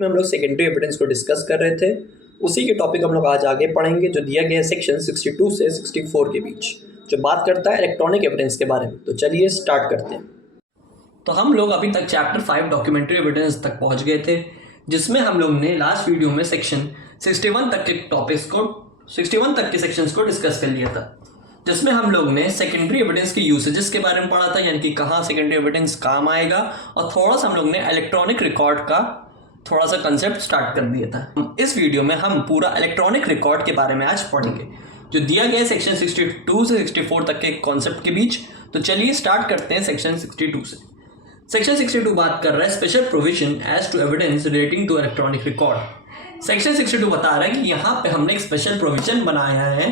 में हम लोग सेकेंडरी एविडेंस को डिस्कस कर रहे थे। उसी के टॉपिक हम लोग आज आगे पढ़ेंगे जो दिया गया है सेक्शन 62 से 64 के बीच, जो बात करता है इलेक्ट्रॉनिक एविडेंस के बारे में। तो चलिए स्टार्ट करते हैं। तो हम लोग अभी तक चैप्टर 5 डॉक्यूमेंट्री एविडेंस तक पहुंच गए थे, जिसमें हम लोग ने लास्ट वीडियो में सेक्शन 61 तक के टॉपिक्स को 61 तक के सेक्शंस को डिस्कस कर लिया था, जिसमें हम लोग ने सेकेंडरी एविडेंस के यूसेजेस के बारे में पढ़ा था, यानी कि कहाँ सेकेंडरी एविडेंस काम आएगा, और थोड़ा सा हम लोग ने इलेक्ट्रॉनिक रिकॉर्ड का थोड़ा सा कंसेप्ट स्टार्ट कर दिया था। इस वीडियो में हम पूरा इलेक्ट्रॉनिक रिकॉर्ड के बारे में आज पढ़ेंगे, जो दिया गया है सेक्शन 62 से 64 तक के कॉन्सेप्ट के बीच। तो चलिए स्टार्ट करते हैं सेक्शन 62 से। सेक्शन 62 बात कर रहा है special provision as to evidence relating to electronic record. Section 62 बता रहा है कि यहाँ पे हमने एक स्पेशल प्रोविजन बनाया है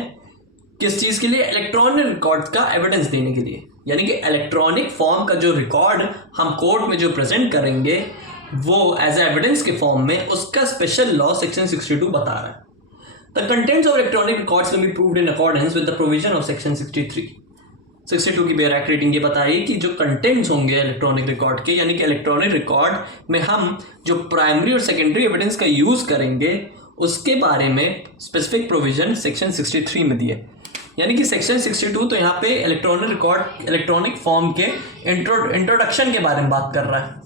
किस चीज़ के लिए? इलेक्ट्रॉनिक रिकॉर्ड का एविडेंस देने के लिए, यानी कि इलेक्ट्रॉनिक फॉर्म का जो रिकॉर्ड हम कोर्ट में जो प्रेजेंट करेंगे वो एज एविडेंस के फॉर्म में, उसका स्पेशल लॉ सेक्शन 62 बता रहा है। The contents of electronic records can be proved in accordance with the provision of section 62 की बेयर एक्ट रेटिंग ये बताइए कि जो कंटेंट्स होंगे इलेक्ट्रॉनिक रिकॉर्ड के, यानी कि इलेक्ट्रॉनिक रिकॉर्ड में हम जो प्राइमरी और सेकेंडरी एविडेंस का यूज करेंगे उसके बारे में स्पेसिफिक प्रोविजन सेक्शन 63 में दिए। यानी कि सेक्शन 62 तो यहाँ पे इलेक्ट्रॉनिक रिकॉर्ड इलेक्ट्रॉनिक फॉर्म के इंट्रोडक्शन के बारे में बात कर रहा है।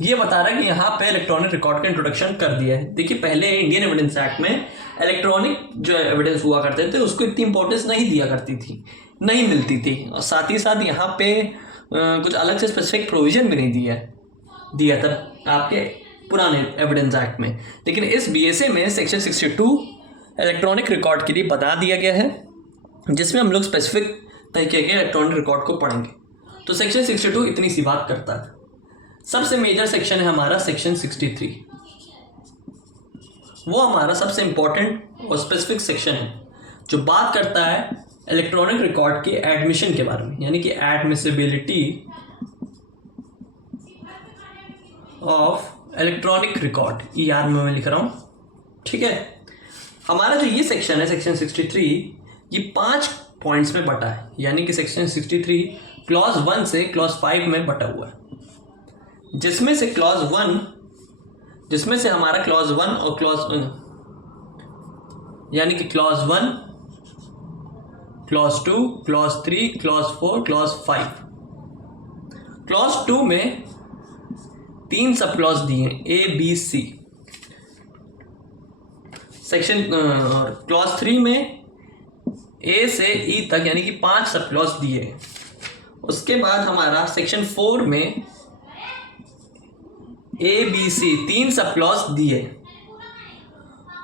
ये बता रहा है कि यहाँ पे इलेक्ट्रॉनिक रिकॉर्ड का इंट्रोडक्शन कर दिया है। देखिए, पहले इंडियन एविडेंस एक्ट में इलेक्ट्रॉनिक जो एविडेंस हुआ करते थे उसको इतनी इंपॉर्टेंस नहीं दिया करती थी, नहीं मिलती थी, और साथ ही साथ यहाँ पे कुछ अलग से स्पेसिफिक प्रोविजन भी नहीं दिया था आपके पुराने एविडेंस एक्ट में। लेकिन इस बीएसए में सेक्शन 62 इलेक्ट्रॉनिक रिकॉर्ड के लिए बता दिया गया है, जिसमें हम लोग स्पेसिफिक तरीके के इलेक्ट्रॉनिक रिकॉर्ड को पढ़ेंगे। तो सेक्शन 62 इतनी सी बात करता है। सबसे मेजर सेक्शन है हमारा सेक्शन 63। वो हमारा सबसे इंपॉर्टेंट और स्पेसिफिक सेक्शन है जो बात करता है इलेक्ट्रॉनिक रिकॉर्ड के एडमिशन के बारे में, यानी कि admissibility of electronic record. ER में मैं लिख रहा हूँ, ठीक है। हमारा जो ये सेक्शन है सेक्शन 63, ये 5 पॉइंट्स में बटा है, यानी कि सेक्शन 63 क्लॉज 1 से क्लॉज 5 में बटा हुआ है, जिसमें से हमारा क्लॉज 1 और यानी कि clause 1, clause 2, clause 3, clause 4, clause 5। Clause 2 में 3 सब क्लॉज दिए ABC। सेक्शन क्लॉज 3 में A से E तक, यानी कि 5 सब क्लॉज दिए। उसके बाद हमारा सेक्शन 4 में ABC 3 सब क्लॉज दिए,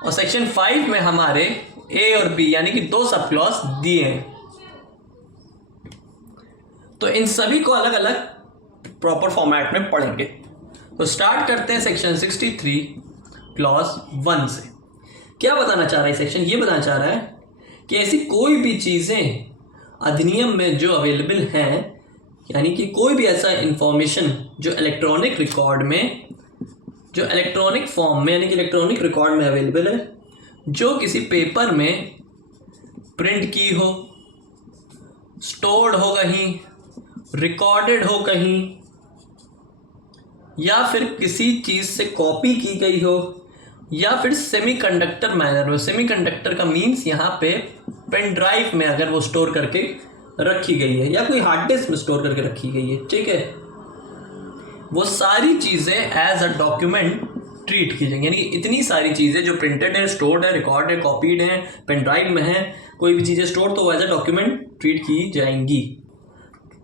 और सेक्शन 5 में हमारे A और B यानी कि 2 सब क्लॉज दिए। तो इन सभी को अलग अलग प्रॉपर फॉर्मेट में पढ़ेंगे। तो स्टार्ट करते हैं सेक्शन 63 क्लॉज 1 से। क्या बताना चाह रहा है सेक्शन? ये बताना चाह रहा है कि ऐसी कोई भी चीज़ें अधिनियम में जो अवेलेबल हैं, यानी कि कोई भी ऐसा इंफॉर्मेशन जो इलेक्ट्रॉनिक रिकॉर्ड में, जो इलेक्ट्रॉनिक फॉर्म में, यानी कि इलेक्ट्रॉनिक रिकॉर्ड में अवेलेबल है, जो किसी पेपर में प्रिंट की हो, स्टोर्ड हो कहीं, रिकॉर्डेड हो कहीं, या फिर किसी चीज़ से कॉपी की गई हो, या फिर सेमीकंडक्टर मैनर में। सेमीकंडक्टर का मीन्स यहाँ पे पेन ड्राइव में अगर वो स्टोर करके रखी गई है, या कोई हार्ड डिस्क में स्टोर करके रखी गई है, ठीक है, वो सारी चीज़ें एज अ डॉक्यूमेंट ट्रीट की जाएंगी। यानी कि इतनी सारी चीज़ें जो प्रिंटेड है, स्टोर्ड है, रिकॉर्ड है, कॉपीड है, पेन ड्राइव में है, कोई भी चीज़ें स्टोर, तो वो एज अ डॉक्यूमेंट ट्रीट की जाएंगी।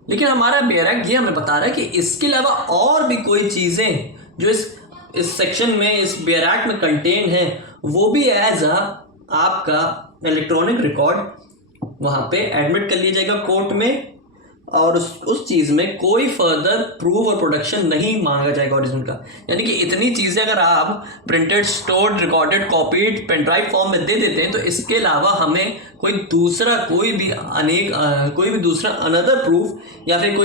लेकिन हमारा बेयर एक्ट ये हमें बता रहा है कि इसके अलावा और भी कोई चीज़ें जो इस सेक्शन में, इस बेयर एक्ट में कंटेन है, वो भी एज अ आपका इलेक्ट्रॉनिक रिकॉर्ड वहाँ पे एडमिट कर लिया जाएगा कोर्ट में, और उस चीज़ में कोई फर्दर प्रूफ और प्रोडक्शन नहीं मांगा जाएगा ओरिजिनल का। यानी कि इतनी चीज़ें अगर आप printed, stored, recorded, copied, pen drive form में दे देते हैं, तो इसके अलावा हमें कोई भी दूसरा अनदर प्रूफ, या फिर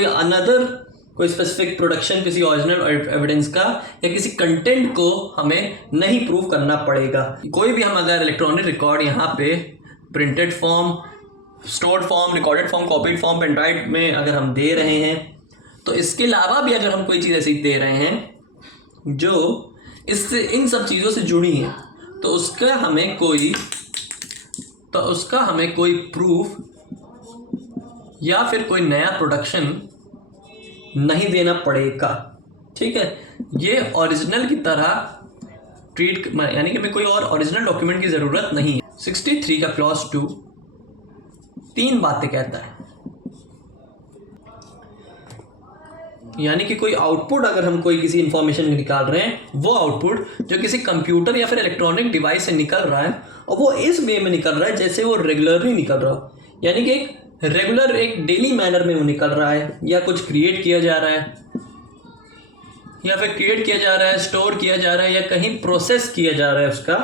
कोई स्पेसिफिक प्रोडक्शन किसी ओरिजिनल एविडेंस का या किसी कंटेंट को हमें नहीं प्रूव करना पड़ेगा। कोई भी हम अगर इलेक्ट्रॉनिक रिकॉर्ड यहाँ पे printed form, stored form, recorded form, copied form, pen drive में अगर हम दे रहे हैं, तो इसके अलावा भी अगर हम कोई चीज़ ऐसी दे रहे हैं जो इससे इन सब चीज़ों से जुड़ी हैं, तो उसका हमें कोई प्रूफ या फिर कोई नया प्रोडक्शन नहीं देना पड़ेगा। ठीक है, ये ओरिजिनल की तरह ट्रीट, यानी कि हमें कोई और ओरिजिनल डॉक्यूमेंट की ज़रूरत नहीं है। 63 का क्लॉज 2 3 बातें कहता है, यानी कि कोई आउटपुट अगर हम कोई किसी इंफॉर्मेशन निकाल रहे हैं, वो आउटपुट जो किसी कंप्यूटर या फिर इलेक्ट्रॉनिक डिवाइस से निकल रहा है और वो इस वे में निकल रहा है जैसे वो रेगुलरली निकल रहा हो, यानी कि एक रेगुलर एक डेली मैनर में वो निकल रहा है, या कुछ क्रिएट किया जा रहा है, या फिर क्रिएट किया जा रहा है, स्टोर किया जा रहा है, या कहीं प्रोसेस किया जा रहा है उसका,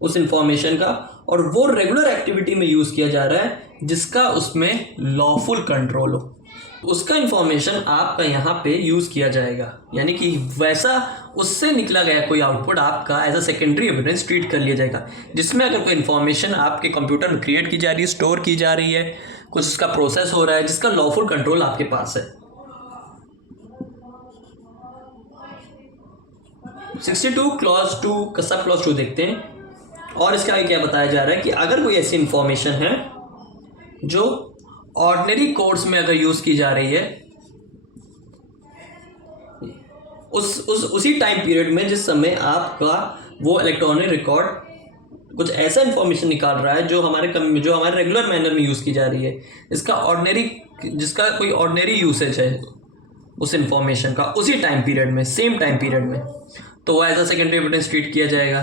उस इंफॉर्मेशन का, और वो रेगुलर एक्टिविटी में यूज़ किया जा रहा है जिसका उसमें लॉफुल कंट्रोल हो, उसका इंफॉर्मेशन आपका यहाँ पे यूज़ किया जाएगा। यानी कि वैसा उससे निकला गया कोई आउटपुट आपका as a secondary evidence treat कर लिया जाएगा, जिसमें अगर कोई इंफॉर्मेशन आपके कंप्यूटर में क्रिएट की जा रही है, स्टोर की जा रही है, कुछ उसका प्रोसेस हो रहा है जिसका लॉफुल कंट्रोल आपके पास है। 62 क्लॉज 2 का सब क्लॉज 2 देखते हैं, और इसका आगे क्या बताया जा रहा है कि अगर कोई ऐसी इंफॉर्मेशन है जो ऑर्डिनरी कोर्स में अगर यूज़ की जा रही है, उसी टाइम पीरियड में जिस समय आपका वो इलेक्ट्रॉनिक रिकॉर्ड कुछ ऐसा इंफॉर्मेशन निकाल रहा है जो हमारे रेगुलर मैनर में यूज़ की जा रही है, जिसका कोई ऑर्डिनरी यूसेज है उस इंफॉर्मेशन का उसी टाइम पीरियड में, सेम टाइम पीरियड में, तो वो as a secondary evidence treat किया जाएगा।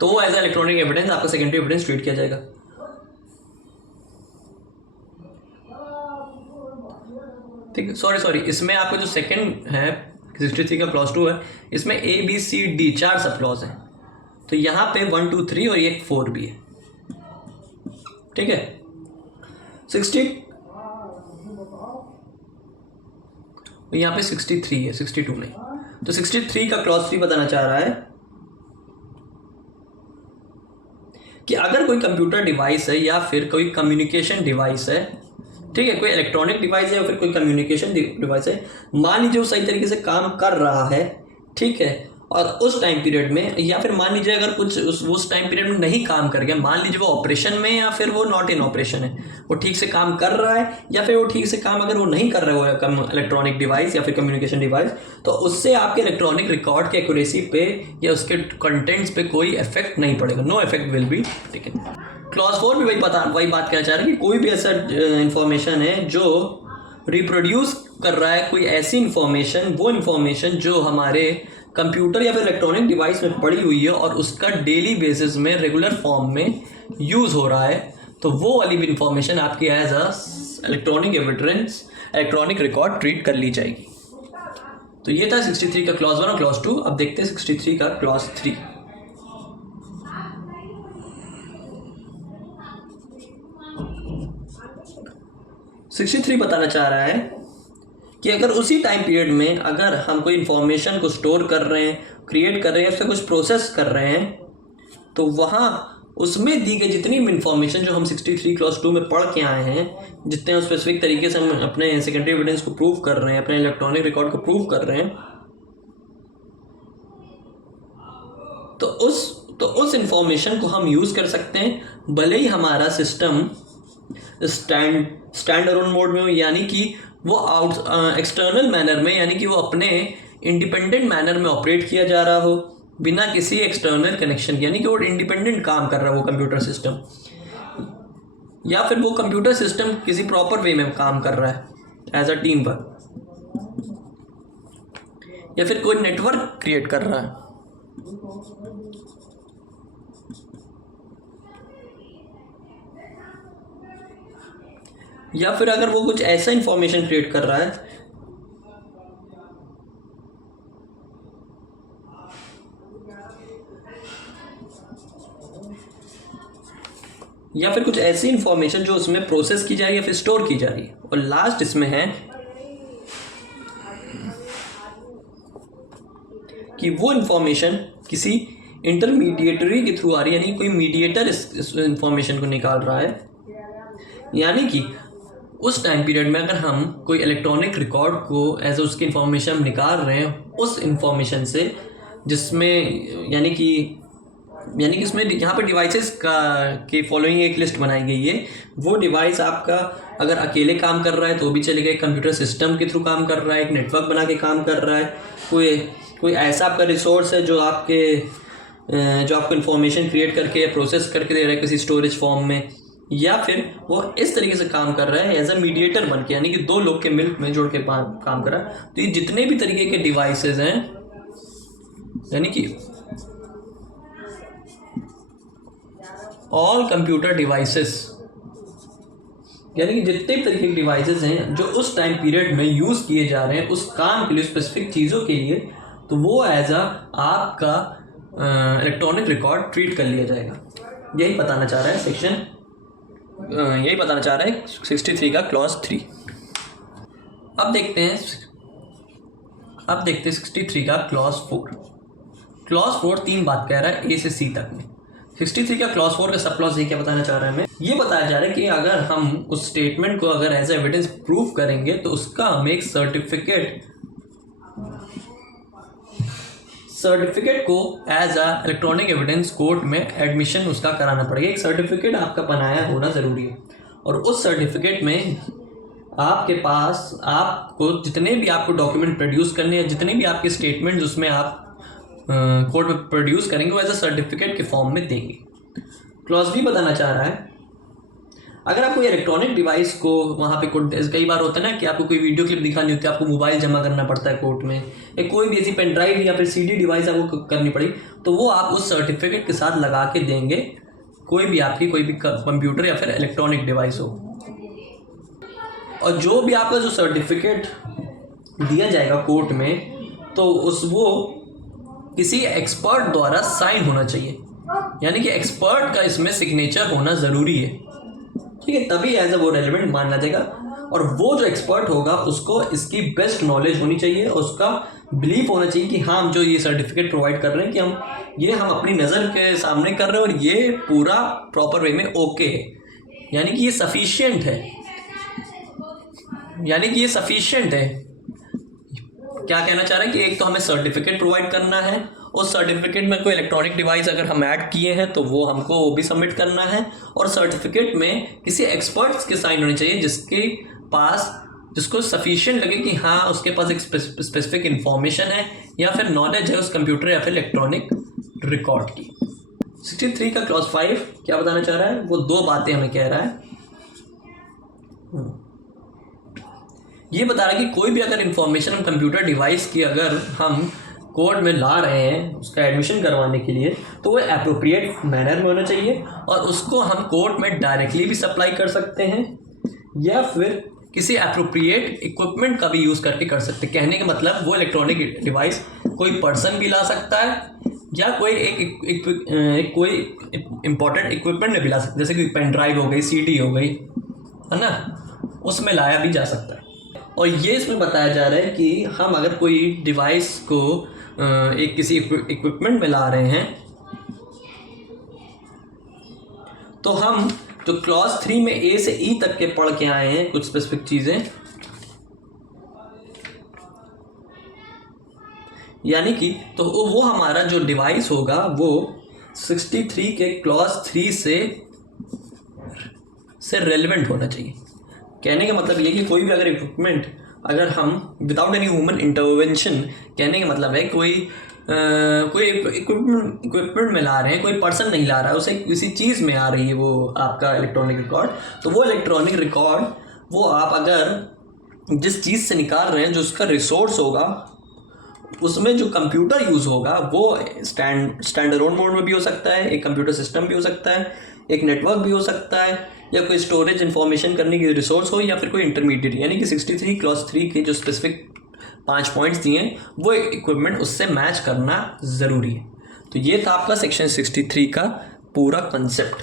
तो वो एज अ इलेक्ट्रॉनिक एविडेंस आपका सेकेंडरी एविडेंस ट्रीट किया जाएगा। ठीक है, सॉरी, इसमें आपका जो सेकंड है 63 का क्लॉज 2 है, इसमें ABCD 4 सब क्लॉज हैं, तो यहाँ पे 1 2 3 और एक 4 भी है। ठीक है, 60 यहाँ पे 63 है, 62 नहीं, तो 63 का क्लॉज 3 बताना चाह रहा है कि अगर कोई कंप्यूटर डिवाइस है या फिर कोई कम्युनिकेशन डिवाइस है, ठीक है, कोई इलेक्ट्रॉनिक डिवाइस है या फिर कोई कम्युनिकेशन डिवाइस है, मान लीजिए वो सही तरीके से काम कर रहा है, ठीक है, और उस टाइम पीरियड में, या फिर मान लीजिए अगर कुछ उस टाइम पीरियड में नहीं काम कर गया, मान लीजिए वो ऑपरेशन में या फिर वो नॉट इन ऑपरेशन है, वो ठीक से काम कर रहा है या फिर वो ठीक से काम अगर वो नहीं कर रहा है इलेक्ट्रॉनिक डिवाइस या फिर कम्युनिकेशन डिवाइस, तो उससे आपके इलेक्ट्रॉनिक रिकॉर्ड की एक्यूरेसी पे या उसके कंटेंट्स पे कोई इफेक्ट नहीं पड़ेगा, no effect will be taken. Clause 4 भी वही बात कहना चाह रहा है कि कोई भी ऐसा इंफॉर्मेशन है जो रिप्रोड्यूस कर रहा है कोई ऐसी इंफॉर्मेशन, वो इंफॉर्मेशन जो हमारे कंप्यूटर या फिर इलेक्ट्रॉनिक डिवाइस में पड़ी हुई है और उसका डेली बेसिस में रेगुलर फॉर्म में यूज़ हो रहा है, तो वो वाली भी इंफॉर्मेशन आपकी as a electronic evidence, electronic record treat कर ली जाएगी। तो ये था 63 का क्लॉज 1 और क्लॉज 2। अब देखते हैं 63 का क्लॉज 3। बताना चाह रहा है कि अगर उसी टाइम पीरियड में अगर हम कोई इंफॉर्मेशन को स्टोर कर रहे हैं, क्रिएट कर रहे हैं, उससे कुछ प्रोसेस कर रहे हैं, तो वहाँ उसमें दी गई जितनी भी इंफॉर्मेशन जो हम 63 क्लॉज 2 में पढ़ के आए हैं, जितने स्पेसिफिक तरीके से हम अपने सेकेंडरी एविडेंस को प्रूव कर रहे हैं, अपने इलेक्ट्रॉनिक रिकॉर्ड को प्रूव कर रहे हैं, तो उस इंफॉर्मेशन को हम यूज़ कर सकते हैं, भले ही हमारा सिस्टम स्टैंड अलोन मोड में हो, यानी कि वो एक्सटर्नल मैनर में, यानी कि वो अपने इंडिपेंडेंट मैनर में ऑपरेट किया जा रहा हो बिना किसी एक्सटर्नल कनेक्शन, यानी कि वो इंडिपेंडेंट काम कर रहा है वो कंप्यूटर सिस्टम, या फिर वो कंप्यूटर सिस्टम किसी प्रॉपर वे में काम कर रहा है एज अ टीम वर्क, या फिर कोई नेटवर्क क्रिएट कर रहा है। या फिर अगर वो कुछ ऐसा इंफॉर्मेशन क्रिएट कर रहा है या फिर कुछ ऐसी इंफॉर्मेशन जो उसमें प्रोसेस की जा रही है या फिर स्टोर की जा रही है। और लास्ट इसमें है कि वो इंफॉर्मेशन किसी इंटरमीडिएटरी के थ्रू आ रही है, यानी कोई मीडिएटर इस इंफॉर्मेशन को निकाल रहा है, यानी कि उस टाइम पीरियड में अगर हम कोई इलेक्ट्रॉनिक रिकॉर्ड को एज उसकी इंफॉर्मेशन हम निकाल रहे हैं, उस इंफॉर्मेशन से जिसमें यानी कि इसमें यहाँ पे डिवाइसेस का के फॉलोइंग एक लिस्ट बनाई गई है। वो डिवाइस आपका अगर अकेले काम कर रहा है तो भी चलेगा, एक कंप्यूटर सिस्टम के थ्रू काम कर रहा है, एक नेटवर्क बना के काम कर रहा है, कोई ऐसा आपका रिसोर्स है जो आपको इन्फॉर्मेशन क्रिएट करके या प्रोसेस करके दे रहा है किसी स्टोरेज फॉर्म में, या फिर वो इस तरीके से काम कर रहा है एज अ मीडिएटर बन के, यानी कि दो लोग के मिल में जोड़ के काम कर रहा है। तो ये जितने भी तरीके के डिवाइसेस हैं, यानी कि ऑल कंप्यूटर डिवाइसेस, यानी कि जितने भी तरीके के डिवाइसेस हैं जो उस टाइम पीरियड में यूज़ किए जा रहे हैं उस काम के लिए, स्पेसिफिक चीज़ों के लिए, तो वो एज आपका इलेक्ट्रॉनिक रिकॉर्ड ट्रीट कर लिया जाएगा। यही बताना चाह रहा है सेक्शन, यही बताना चाह रहा है 63 का क्लॉज 3। अब देखते हैं 63 का क्लॉज 4। क्लॉज 4 तीन बात कह रहा है ए से सी तक में। 63 का क्लॉज 4 का सब क्लॉज ये क्या बताना चाह रहा है हमें, ये बताया जा रहा है कि अगर हम उस स्टेटमेंट को अगर एज एविडेंस प्रूव करेंगे तो उसका हमें एक सर्टिफिकेट को as a electronic evidence court में एडमिशन उसका कराना पड़ेगा। एक सर्टिफिकेट आपका बनाया होना ज़रूरी है, और उस सर्टिफिकेट में आपके पास आपको जितने भी आपको डॉक्यूमेंट प्रोड्यूस करने हैं, जितने भी आपके स्टेटमेंट्स उसमें आप कोर्ट में प्रोड्यूस करेंगे वो एज अ सर्टिफिकेट के फॉर्म में देंगे। क्लॉज भी बताना चाह रहा है अगर आपको इलेक्ट्रॉनिक डिवाइस को वहाँ पे कई बार होता है ना कि आपको कोई वीडियो क्लिप दिखानी होती है, आपको मोबाइल जमा करना पड़ता है कोर्ट में, या कोई भी ऐसी पेन ड्राइव या फिर सीडी डिवाइस आपको करनी पड़ी, तो वो आप उस सर्टिफिकेट के साथ लगा के देंगे, कोई भी कंप्यूटर या फिर इलेक्ट्रॉनिक डिवाइस हो। और जो भी आपका जो सर्टिफिकेट दिया जाएगा कोर्ट में, तो वो किसी एक्सपर्ट द्वारा साइन होना चाहिए, यानी कि एक्सपर्ट का इसमें सिग्नेचर होना ज़रूरी है, ठीक है, तभी एज वो रेलिवेंट माना जाएगा। और वो जो एक्सपर्ट होगा उसको इसकी बेस्ट नॉलेज होनी चाहिए, और उसका बिलीफ होना चाहिए कि हाँ, हम जो ये सर्टिफिकेट प्रोवाइड कर रहे हैं कि हम अपनी नज़र के सामने कर रहे हैं और ये पूरा प्रॉपर वे में ओके है, यानी कि ये सफिशिएंट है, क्या कहना चाह रहे हैं कि एक तो हमें सर्टिफिकेट प्रोवाइड करना है, उस सर्टिफिकेट में कोई इलेक्ट्रॉनिक डिवाइस अगर हम ऐड किए हैं तो वो हमको वो भी सबमिट करना है, और सर्टिफिकेट में किसी एक्सपर्ट्स के साइन होने चाहिए जिसको सफिशिएंट लगे कि हाँ उसके पास एक स्पेसिफिक इंफॉर्मेशन है या फिर नॉलेज है उस कंप्यूटर या फिर इलेक्ट्रॉनिक रिकॉर्ड की। 63 का क्लॉज 5 क्या बताना चाह रहा है, वो दो बातें हमें कह रहा है। ये बता रहा है कि कोई भी अगर इंफॉर्मेशन हम कंप्यूटर डिवाइस की अगर हम कोर्ट में ला रहे हैं उसका एडमिशन करवाने के लिए, तो वो एप्रोप्रिएट मैनर में होना चाहिए, और उसको हम कोर्ट में डायरेक्टली भी सप्लाई कर सकते हैं या फिर किसी एप्रोप्रिएट इक्विपमेंट का भी यूज़ करके कर सकते हैं। कहने का मतलब वो इलेक्ट्रॉनिक डिवाइस कोई पर्सन भी ला सकता है या कोई इम्पोर्टेंट इक्विपमेंट में भी ला सकता है, जैसे कि पेन ड्राइव हो गई, सीडी हो गई, है ना, उसमें लाया भी जा सकता है। और ये इसमें बताया जा रहा है कि हम अगर कोई डिवाइस को एक किसी इक्विपमेंट में ला रहे हैं तो हम जो क्लॉज 3 में ए से ई तक के पढ़ के आए हैं कुछ स्पेसिफिक चीजें, यानी कि तो वो हमारा जो डिवाइस होगा वो 63 के क्लॉज 3 से रेलेवेंट होना चाहिए। कहने का मतलब ये कि कोई भी अगर इक्विपमेंट अगर हम विदाउट एनी ह्यूमन इंटरवेंशन, कहने का मतलब है कोई इक्विपमेंट में ला रहे हैं, कोई पर्सन नहीं ला रहा है, उसे किसी चीज़ में आ रही है वो आपका इलेक्ट्रॉनिक रिकॉर्ड, तो वो इलेक्ट्रॉनिक रिकॉर्ड वो आप अगर जिस चीज़ से निकाल रहे हैं जो उसका रिसोर्स होगा उसमें जो कंप्यूटर यूज़ होगा वो स्टैंडअलोन मोड में भी हो सकता है, एक कंप्यूटर सिस्टम भी हो सकता है, एक नेटवर्क भी हो सकता है, या कोई स्टोरेज इन्फॉर्मेशन करने की रिसोर्स हो, या फिर कोई इंटरमीडिएट, यानी कि 63 क्लॉज 3 के जो स्पेसिफिक 5 पॉइंट्स दिए हैं वो इक्विपमेंट उससे मैच करना ज़रूरी है। तो ये था आपका सेक्शन 63 का पूरा कंसेप्ट।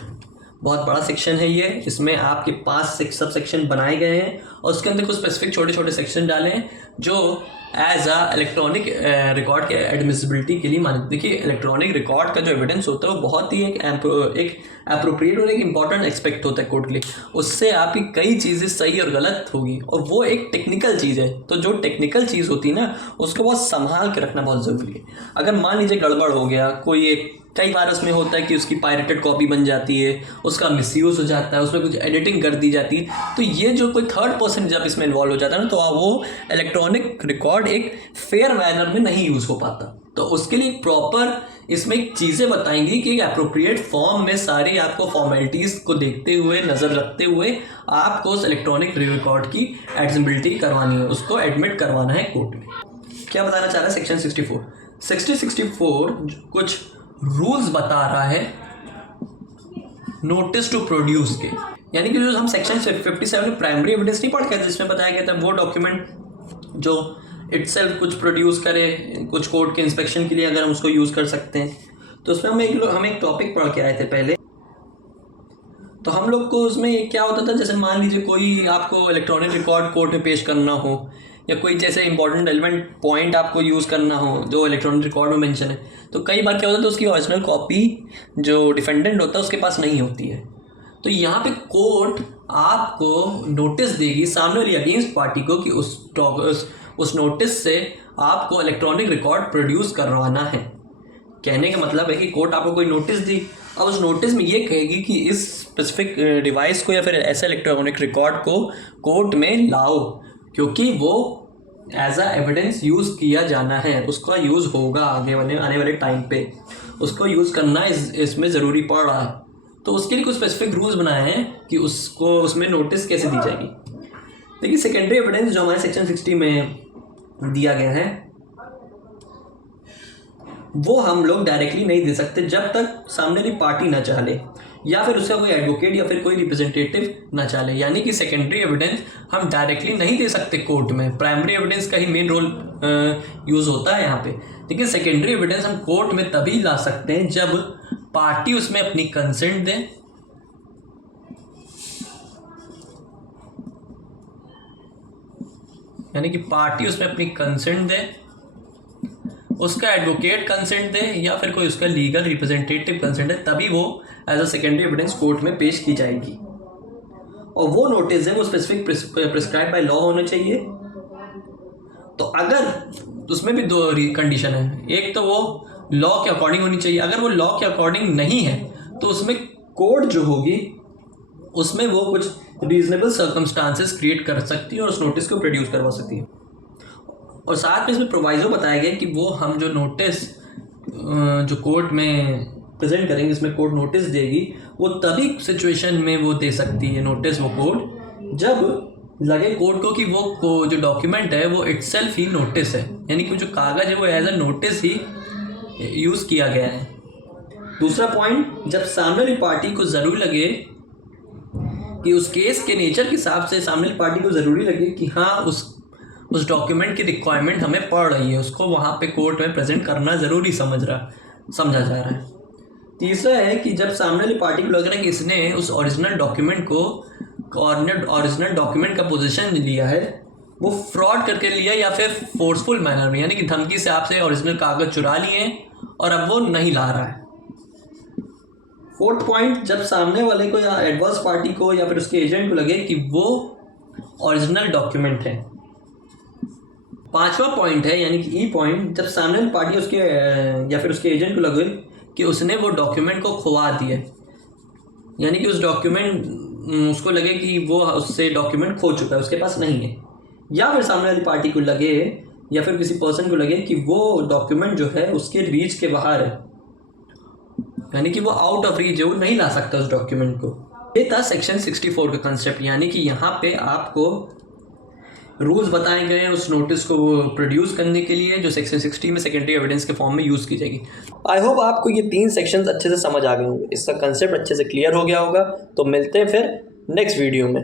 बहुत बड़ा सेक्शन है ये। इसमें आपके 5 सब सेक्शन बनाए गए हैं और उसके अंदर कुछ स्पेसिफिक छोटे छोटे सेक्शन डाले हैं जो एज अ इलेक्ट्रॉनिक रिकॉर्ड के एडमिसिबिलिटी के लिए माने। देखिए, इलेक्ट्रॉनिक रिकॉर्ड का जो एविडेंस होता है वो बहुत ही एक अप्रोप्रिएट और एक इंपॉर्टेंट एस्पेक्ट होता है कोर्ट के लिए। उससे आपकी कई चीज़ें सही और गलत होगी और वो एक टेक्निकल चीज़ है। तो जो टेक्निकल चीज़ होती है ना, उसको बहुत संभाल के रखना बहुत ज़रूरी है। अगर मान लीजिए गड़बड़ हो गया, कोई एक कई बार उसमें होता है कि उसकी पायरेटेड कॉपी बन जाती है, उसका मिसयूज़ हो जाता है, उसमें कुछ एडिटिंग कर दी जाती है। तो ये जो कोई थर्ड पर्सन जब इसमें इन्वॉल्व हो जाता है ना, तो वो इलेक्ट्रॉनिक रिकॉर्ड एक फेयर मैनर में नहीं यूज़ हो पाता। तो उसके लिए प्रॉपर इसमें चीज़ें बताएंगी कि अप्रोप्रिएट फॉर्म में सारी आपको फॉर्मेलिटीज़ को देखते हुए, नज़र रखते हुए आपको उस इलेक्ट्रॉनिक रिकॉर्ड की एडमिसिबिलिटी करवानी है, उसको एडमिट करवाना है कोर्ट में। क्या बताना चाह रहा है सेक्शन 64 कुछ रूल्स बता रहा है नोटिस टू प्रोड्यूस के। यानी कि जो हम सेक्शन 57 प्राइमरी एविडेंस नहीं पढ़ के जिसमें बताया गया था वो डॉक्यूमेंट जो इटसेल्फ कुछ प्रोड्यूस करे कुछ कोर्ट के इंस्पेक्शन के लिए, अगर हम उसको यूज़ कर सकते हैं। तो उसमें हम एक टॉपिक पढ़ के आए थे पहले। तो हम लोग को उसमें क्या होता था, जैसे मान लीजिए कोई आपको इलेक्ट्रॉनिक रिकॉर्ड कोर्ट में पेश करना हो या कोई जैसे इंपॉर्टेंट एलिमेंट पॉइंट आपको यूज़ करना हो जो इलेक्ट्रॉनिक रिकॉर्ड में मेंशन है, तो कई बार क्या होता है उसकी ओरिजिनल कॉपी जो डिफेंडेंट होता है उसके पास नहीं होती है। तो यहाँ पे कोर्ट आपको नोटिस देगी सामने वाली अगेंस्ट पार्टी को कि उस नोटिस से आपको इलेक्ट्रॉनिक रिकॉर्ड प्रोड्यूस करवाना है। कहने का मतलब है कि कोर्ट आपको कोई नोटिस दी, अब उस नोटिस में ये कहेगी कि इस स्पेसिफिक डिवाइस को या फिर ऐसे इलेक्ट्रॉनिक रिकॉर्ड को कोर्ट में लाओ, क्योंकि वो एज अ एविडेंस यूज़ किया जाना है, उसका यूज़ होगा आने वाले टाइम पे, उसको यूज़ करना इसमें ज़रूरी पड़ रहा है। तो उसके लिए कुछ स्पेसिफिक रूल्स बनाए हैं कि उसको उसमें नोटिस कैसे दी जाएगी। देखिए, सेकेंडरी एविडेंस जो हमारे सेक्शन 60 में दिया गया है वो हम लोग डायरेक्टली नहीं दे सकते जब तक सामने वाली पार्टी ना चाहे या फिर उसका कोई एडवोकेट या फिर कोई रिप्रेजेंटेटिव ना चाहे। यानी कि सेकेंडरी एविडेंस हम डायरेक्टली नहीं दे सकते कोर्ट में, प्राइमरी एविडेंस का ही मेन रोल यूज़ होता है यहाँ पे। लेकिन सेकेंडरी एविडेंस हम कोर्ट में तभी ला सकते हैं जब पार्टी उसमें अपनी कंसेंट दे, यानी कि पार्टी उसमें अपनी कंसेंट दे, उसका एडवोकेट कंसेंट दे या फिर कोई उसका लीगल रिप्रेजेंटेटिव कंसेंट है, तभी वो as a secondary evidence court में पेश की जाएगी। और वो नोटिस है वो स्पेसिफिक प्रिस्क्राइब बाय लॉ होने चाहिए। तो अगर उसमें भी दो कंडीशन है, एक तो वो लॉ के अकॉर्डिंग होनी चाहिए, अगर वो लॉ के अकॉर्डिंग नहीं है तो उसमें कोर्ट जो होगी उसमें वो कुछ रीजनेबल सर्कमस्टांसेस क्रिएट कर सकती है और उस नोटिस को प्रोड्यूस करवा सकती है। और साथ में इसमें प्रोवाइजो बताया गया कि वो हम जो नोटिस जो कोर्ट में प्रेजेंट करेंगे, इसमें कोर्ट नोटिस देगी, वो तभी सिचुएशन में वो दे सकती है नोटिस वो कोर्ट जब लगे कोर्ट को कि वो जो डॉक्यूमेंट है वो इटसेल्फ ही नोटिस है, यानी कि जो कागज़ है वो एज अ नोटिस ही यूज़ किया गया है। दूसरा पॉइंट, जब सामने वाली पार्टी को ज़रूरी लगे कि उस केस के नेचर के हिसाब से सामने वाली पार्टी को ज़रूरी लगे कि हाँ उस डॉक्यूमेंट की रिक्वायरमेंट हमें पड़ रही है, उसको वहाँ पे कोर्ट में प्रेजेंट करना ज़रूरी समझा जा रहा है। तीसरा है कि जब सामने वाली पार्टी को लग रहा है कि इसने उस ओरिजिनल डॉक्यूमेंट का पोजीशन लिया है, वो फ्रॉड करके लिया या फिर फोर्सफुल मैनर में, यानी कि धमकी से आपसे ओरिजिनल कागज़ चुरा लिए और अब वो नहीं ला रहा है। फोर्थ पॉइंट, जब सामने वाले को या एडवर्स पार्टी को या फिर उसके एजेंट को लगे कि वो ओरिजिनल डॉक्यूमेंट है। पांचवा पॉइंट है यानी कि ई पॉइंट, जब सामने वाली पार्टी उसके या फिर उसके एजेंट को लगे कि उसने वो डॉक्यूमेंट को खुवा दिया, यानी कि उस डॉक्यूमेंट उसको लगे कि वो उससे डॉक्यूमेंट खो चुका है, उसके पास नहीं है, या फिर सामने वाली पार्टी को लगे या फिर किसी पर्सन को लगे कि वो डॉक्यूमेंट जो है उसके रीच के बाहर है, यानी कि वो आउट ऑफ रीच है, वो नहीं ला सकता उस डॉक्यूमेंट को। ये था सेक्शन 64 का कंसेप्ट, यानी कि यहाँ पे आपको रूल्स बताए गए हैं उस नोटिस को प्रोड्यूस करने के लिए जो सेक्शन 60 में सेकेंडरी एविडेंस के फॉर्म में यूज़ की जाएगी। आई होप आपको ये 3 सेक्शंस अच्छे से समझ आ गए होंगे, इसका कंसेप्ट अच्छे से क्लियर हो गया होगा। तो मिलते हैं फिर नेक्स्ट वीडियो में।